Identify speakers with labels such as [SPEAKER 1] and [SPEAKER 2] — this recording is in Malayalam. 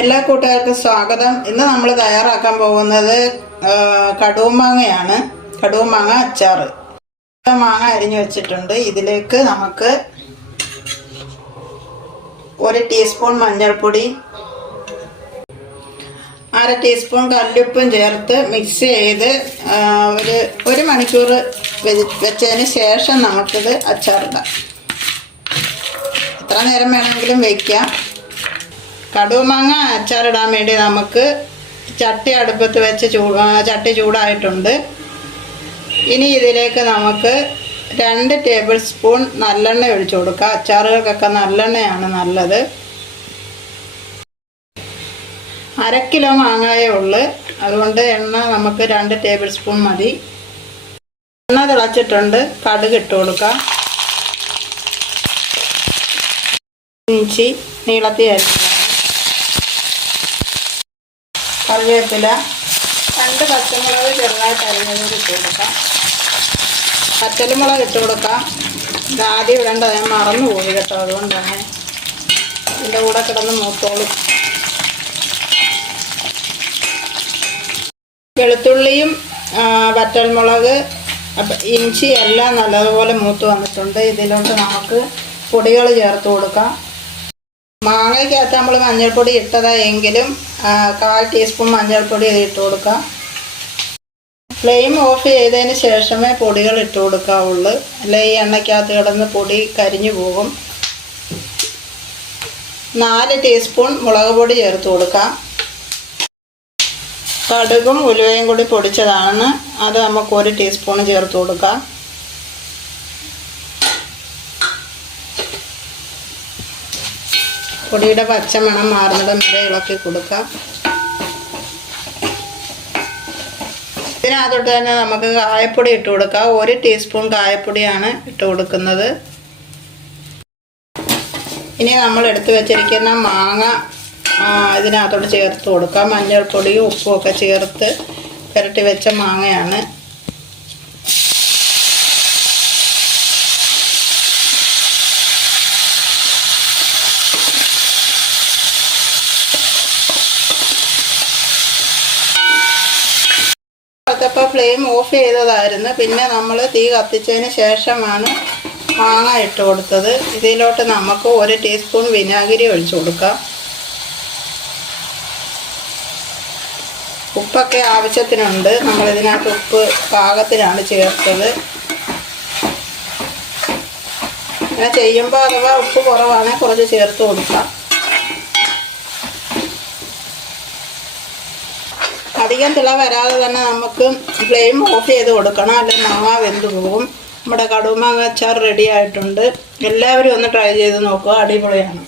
[SPEAKER 1] എല്ലാ കൂട്ടുകാർക്കും സ്വാഗതം. ഇന്ന് നമ്മൾ തയ്യാറാക്കാൻ പോകുന്നത് കടുമാങ്ങയാണ് കടുമാങ്ങ അച്ചാറ് മാങ്ങ അരിഞ്ഞു വെച്ചിട്ടുണ്ട്. ഇതിലേക്ക് നമുക്ക് ഒരു ടീസ്പൂൺ മഞ്ഞൾപ്പൊടി അര ടീസ്പൂൺ കല്ലുപ്പും ചേർത്ത് മിക്സ് ചെയ്ത് ഒരു ഒരു മണിക്കൂർ വെച്ചതിന് ശേഷം നമുക്കിത് അച്ചാറിടാം. എത്ര നേരം വേണമെങ്കിലും വയ്ക്കാം കടുമാങ്ങ അച്ചാറിടാൻ വേണ്ടി നമുക്ക് ചട്ടി അടുപ്പത്ത് വെച്ച് ചൂ ചട്ടി ചൂടായിട്ടുണ്ട്. ഇനി ഇതിലേക്ക് നമുക്ക് രണ്ട് ടേബിൾ സ്പൂൺ നല്ലെണ്ണ ഒഴിച്ചു കൊടുക്കുക അച്ചാറുകൾക്കൊക്കെ നല്ലെണ്ണയാണ് നല്ലത്. അര കിലോ മാങ്ങായേ ഉള്ളു. അതുകൊണ്ട് എണ്ണ നമുക്ക് രണ്ട് ടേബിൾ സ്പൂൺ മതി. എണ്ണ തിളച്ചിട്ടുണ്ട്. കടുക് ഇട്ട് കൊടുക്കാം. ഇഞ്ചി നീളത്തി അരിഞ്ഞതാണ് കറിവേപ്പില. രണ്ട് പച്ചമുളക് ചെറുതായിട്ട് അരിഞ്ഞത് ഇട്ട് കൊടുക്കാം. പച്ചമുളക് ഇട്ട് കൊടുക്കാം. ഇത് ആദ്യം ഇടേണ്ട ഞാൻ മറന്നു പോയി കേട്ടോ അതുകൊണ്ടാണ്. ഇതിന്റെ കൂടെ കിടന്ന് മൂത്തോളും. വെളുത്തുള്ളിയും വറ്റൽമുളക് ഇഞ്ചി എല്ലാം നല്ലതുപോലെ മൂത്ത് വന്നിട്ടുണ്ട്. ഇതിലോട്ട് നമുക്ക് പൊടികൾ ചേർത്ത് കൊടുക്കാം. മാങ്ങയ്ക്കകത്ത് നമ്മൾ മഞ്ഞൾപ്പൊടി ഇട്ടതാ എങ്കിലും ആ, കാൽ ടീസ്പൂൺ മഞ്ഞൾപ്പൊടി ഇട്ട് കൊടുക്കാം. ഫ്ലെയിം ഓഫ് ചെയ്തതിന് ശേഷമേ പൊടികൾ ഇട്ട് കൊടുക്കാവുള്ളൂ. അല്ലെ ഈ എണ്ണയ്ക്കകത്ത് കിടന്ന് പൊടി കരിഞ്ഞു പോകും. നാല് ടീസ്പൂൺ മുളക് പൊടി ചേർത്ത് കൊടുക്കാം. കടുകും ഉലുവയും കൂടി പൊടിച്ചതാണ്. അത് നമുക്ക് ഒരു ടീസ്പൂൺ ചേർത്ത് കൊടുക്കാം. പൊടിയുടെ പച്ചമണം മാറുന്നിടം വരെ ഇളക്കി കൊടുക്കാം. ഇതിനകത്തോട്ട് തന്നെ നമുക്ക് കായപ്പൊടി ഇട്ട് കൊടുക്കാം. ഒരു ടീസ്പൂൺ കായപ്പൊടിയാണ് ഇട്ട് കൊടുക്കുന്നത്. ഇനി നമ്മൾ എടുത്തു വെച്ചിരിക്കുന്ന മാങ്ങ ഇതിനകത്തോട്ട് ചേർത്ത് കൊടുക്കാം. മഞ്ഞൾപ്പൊടിയും ഉപ്പും ഒക്കെ ചേർത്ത് പുരട്ടി വെച്ച മാങ്ങയാണ് അടുത്തപ്പോൾ ഫ്ലെയിം ഓഫ് ചെയ്തതായിരുന്നു. പിന്നെ നമ്മൾ തീ കത്തിച്ചതിന് ശേഷമാണ് മാങ്ങ ഇട്ട് കൊടുത്തത്. ഇതിലോട്ട് നമുക്ക് ഒരു ടീസ്പൂൺ വിനാഗിരി ഒഴിച്ചു കൊടുക്കാം. ഉപ്പൊക്കെ ആവശ്യത്തിനുണ്ട്. നമ്മളിതിനകത്ത് ഉപ്പ് പാകത്തിനാണ് ചേർത്തത്. ചെയ്യുമ്പോൾ അഥവാ ഉപ്പ് കുറവാണെങ്കിൽ കുറച്ച് ചേർത്ത് കൊടുക്കാം. അധികം തിള വരാതെ തന്നെ നമുക്ക് ഫ്ലെയിം ഓഫ് ചെയ്ത് കൊടുക്കണം. അല്ലെങ്കിൽ മാങ്ങ വെന്ത് പോകും. നമ്മുടെ കടുമാങ്ങ അച്ചാർ റെഡി ആയിട്ടുണ്ട്. എല്ലാവരും ഒന്ന് ട്രൈ ചെയ്ത് നോക്കുക. അടിപൊളിയാണ്.